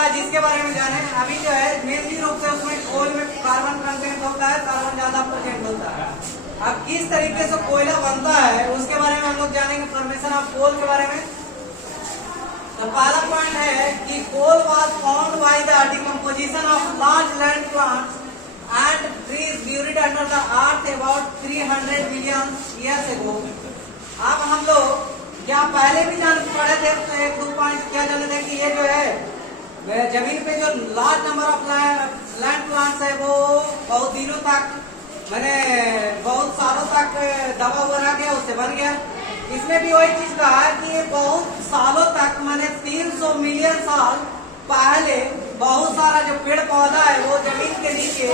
होता है जिसके बारे में जाने। अभी जो है मेनली रूप से उसमें कोल में कार्बन कंटेंट होता है, कार्बन ज्यादा प्रेजेंट होता है। अब किस तरीके से कोयला बनता है उसके बारे में हम लोग जानेंगे, फॉर्मेशन ऑफ कोल के बारे में। तो पहला पॉइंट है कि coal was found by the decomposition of large land plants and trees buried under the earth about 300 million years ago. अब हम लोग क्या पहले भी जान पढ़े थे, तो एक दो पॉइंट क्या जाने थे कि ये जो है जमीन पे जो large number of land plants है वो बहुत दिनों तक मैंने बहुत सालों तक दबा हुआ रह गया, उससे बन गया। इसमें भी वही चीज कहा है कि ये बहुत सालों तक मैंने 300 मिलियन साल पहले बहुत सारा जो पेड़ पौधा है वो जमीन के नीचे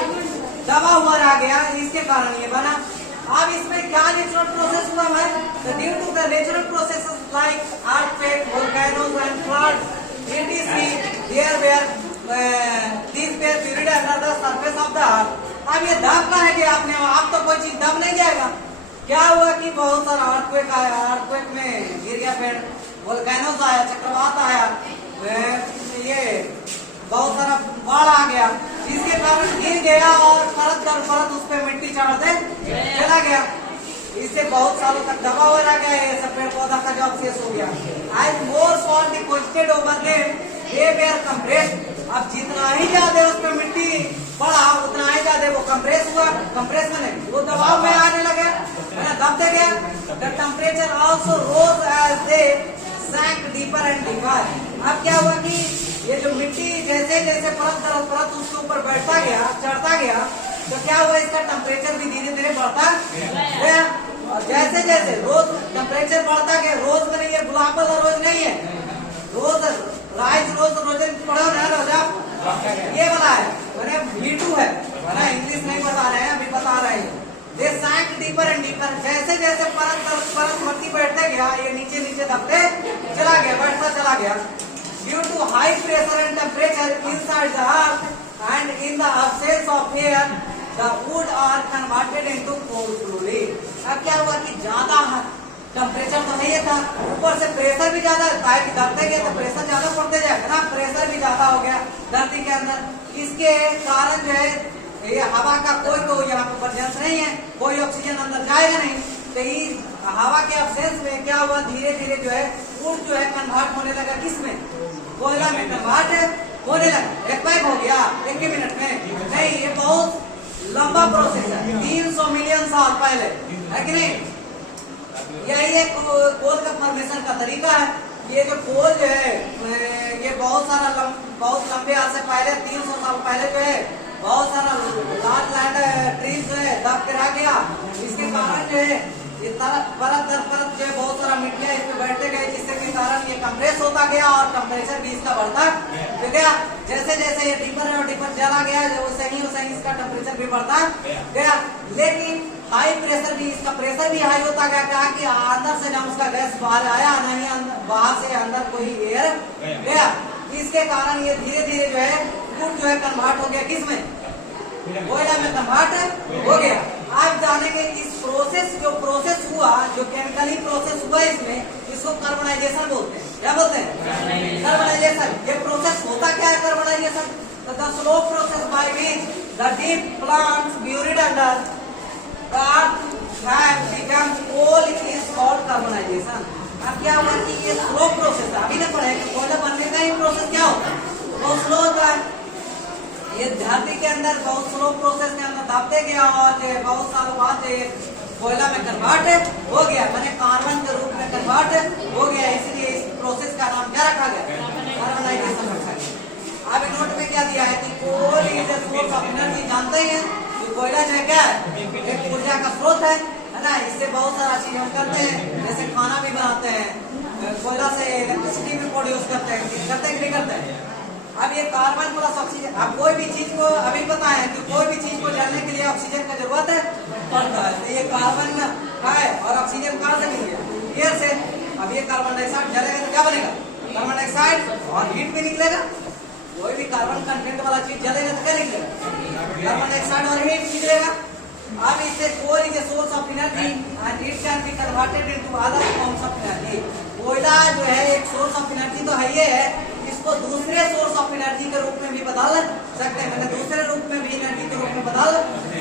दबा हुआ रह गया, इसके कारण ये बना। अब इसमें क्या नेचुरल प्रोसेस हुआ है? Due to the natural processes like earthquake, volcanoes and floods etc there were these were buried under the surface of the earth। अब ये दब का है कि आपने आप तो कोई चीज दब नहीं जाएगा। क्या हुआ कि बहुत सारा अर्थक्वेक आया, अर्थक्वेक में गिर गया पेड़, वोल्केनोज आया, चक्रवात आया, ये बहुत सारा बाढ़ आ गया, जिसके कारण गिर गया और परत दर परत उस पर मिट्टी चढ़ते चला गया। इससे बहुत सालों तक दबा हुआ रह गया, ये सब पेड़ पौधा का जो अवशेष हो गया। As more salt deposited over them they were compressed. अब जितना ही ज्यादा उस पर मिट्टी पड़ा उतना ही ज्यादा वो कंप्रेस हुआ, कंप्रेस में वो दबाव में आने लगे, दबते गया। The temperature also rose as they sank deeper and deeper. अब क्या हुआ कि ये जो मिट्टी जैसे जैसे परत दर परत उसके ऊपर बैठता गया, चढ़ता गया, तो क्या हुआ इसका टेम्परेचर भी धीरे धीरे बढ़ता गया। और जैसे जैसे रोज टेम्परेचर बढ़ता गया, रोज में नहीं है, गुलाब वाला रोज नहीं है, रोज राइज रोज रोजन पढ़ो ना रोजा, ये वाला है मैंने V2 है ना, इंग्लिश नहीं बता रहे हैं, अभी बता रहे हैं। दे सैंक डीपर एंड डीपर। जैसे जैसे परत दर परत मिट्टी बैठते गया, ये नीचे नीचे दबते चला गया, बैठता चला गया। Due to high pressure and temperature inside the earth and in the absence of air the wood are converted into coal slowly। अब क्या हुआ कि ज्यादा टेम्परेचर तो नहीं था, ऊपर से प्रेशर भी ज्यादा, पाइप दबते गए तो प्रेशर ज्यादा पड़ते जाएगा ना, प्रेशर भी ज्यादा हो गया धरती के अंदर। इसके कारण जो है ये हवा का कोई तो यहाँ पर प्रेजेंस नहीं है, कोई ऑक्सीजन अंदर जाएगा नहीं, तो इस हवा के अब्सेंस में क्या हुआ धीरे धीरे जो है वुड जो है कन्वर्ट होने लगा, किसमें? कोयला में कन्वर्ट होने लगा। एक पाइप हो गया एक ही मिनट में नहीं, ये बहुत लंबा प्रोसेस है, 300 मिलियन साल पहले, है कि नहीं? यही एक कोल का फॉर्मेशन का तरीका है। ये जो कोल जो है ये बहुत सारा बहुत लंबे आज से पहले 300 साल पहले जो है बहुत सारा लार्ज लैंड ट्रीज जो है दब के रह गया। इसके कारण जो है ये परत दर परत जो है बहुत सारा मिट्टियां इस पे बैठते गए, जिससे के कारण ये कंप्रेस होता गया और टेम्परेचर भी इसका बढ़ता गया। जैसे जैसे ये डीपर और डीपर चला गया वैसे ही इसका टेम्परेचर भी बढ़ता गया। लेकिन हाई प्रेशर भी, इसका प्रेशर भी हाई होता गया, कहा कि अंदर से ना उसका गैस बाहर आया, ना ही बाहर से अंदर कोई एयर गया। इसके कारण ये धीरे धीरे जो है वुड जो है कन्वर्ट हो गया, किसमें? कोयला में कन्वर्ट हो गया। आप जानेंगे इस प्रोसेस जो प्रोसेस हुआ, जो केमिकली प्रोसेस हुआ इसमें, इसको कार्बनाइजेशन बोलते हैं। क्या बोलते हैं? कार्बनाइजेशन। ये प्रोसेस होता क्या है carbonisation? The slow process by which the deep plants buried under the earth have become coal is called carbonization। अब क्या हुआ कि ये स्लो प्रोसेस है, अभी ना पढ़े कि कोयला बनने का ही प्रोसेस क्या होता है, बहुत स्लो होता है। ये धरती के अंदर बहुत स्लो प्रोसेस के अंदर दबते गया और बहुत सालों बाद कोयला में कन्वर्ट हो गया, मैंने कार्बन के रूप में कन्वर्ट हो गया। इसलिए इस प्रोसेस का नाम क्या रखा गया? कार्बनाइजेशन रखा गया। अब नोट में क्या दिया है कि coal is a source of energy. जानते हैं कि कोयला जो है क्या है? एक ऊर्जा का स्रोत है ना। इससे बहुत सारा चीज हम करते हैं, जैसे खाना भी बनाते हैं, कोयला से इलेक्ट्रिसिटी भी प्रोड्यूस करते हैं, करते हैं कि नहीं करते हैं? अब ये कार्बन प्लस ऑक्सीजन, अब कोई भी चीज को अभी बताएं कि कोई भी चीज को जलने के लिए ऑक्सीजन की जरूरत है पड़ता है, तो ये कार्बन है और ऑक्सीजन कहाँ से मिलेगा? एयर से। अब ये कार्बन डाइऑक्साइड जलेगा तो क्या बनेगा? कार्बन डाइऑक्साइड, और हीट भी निकलेगा। कोई भी कार्बन कंटेंट वाला चीज जलेगा तो क्या निकलेगा? कार्बन डाइऑक्साइड और हीट निकलेगा। अब इससे coal is a source of energy and it can be converted into other forms of energy. कोयला जो है एक सोर्स ऑफ एनर्जी तो है, ये है, उसको दूसरे सोर्स ऑफ एनर्जी के रूप में भी बदल सकते हैं, मतलब दूसरे रूप में भी एनर्जी के रूप में बदल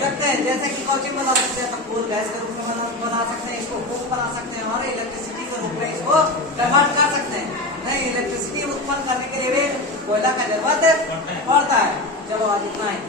सकते हैं। जैसे कि कौची बना सकते हैं, तो कोल गैस के रूप में बना सकते हैं, इसको कोक बना सकते हैं और इलेक्ट्रिसिटी के रूप में इसको कन्वर्ट कर सकते हैं। नहीं, इलेक्ट्रिसिटी उत्पन्न करने के लिए भी कोयला का जरूरत पड़ता है। चलो आज इतना ही।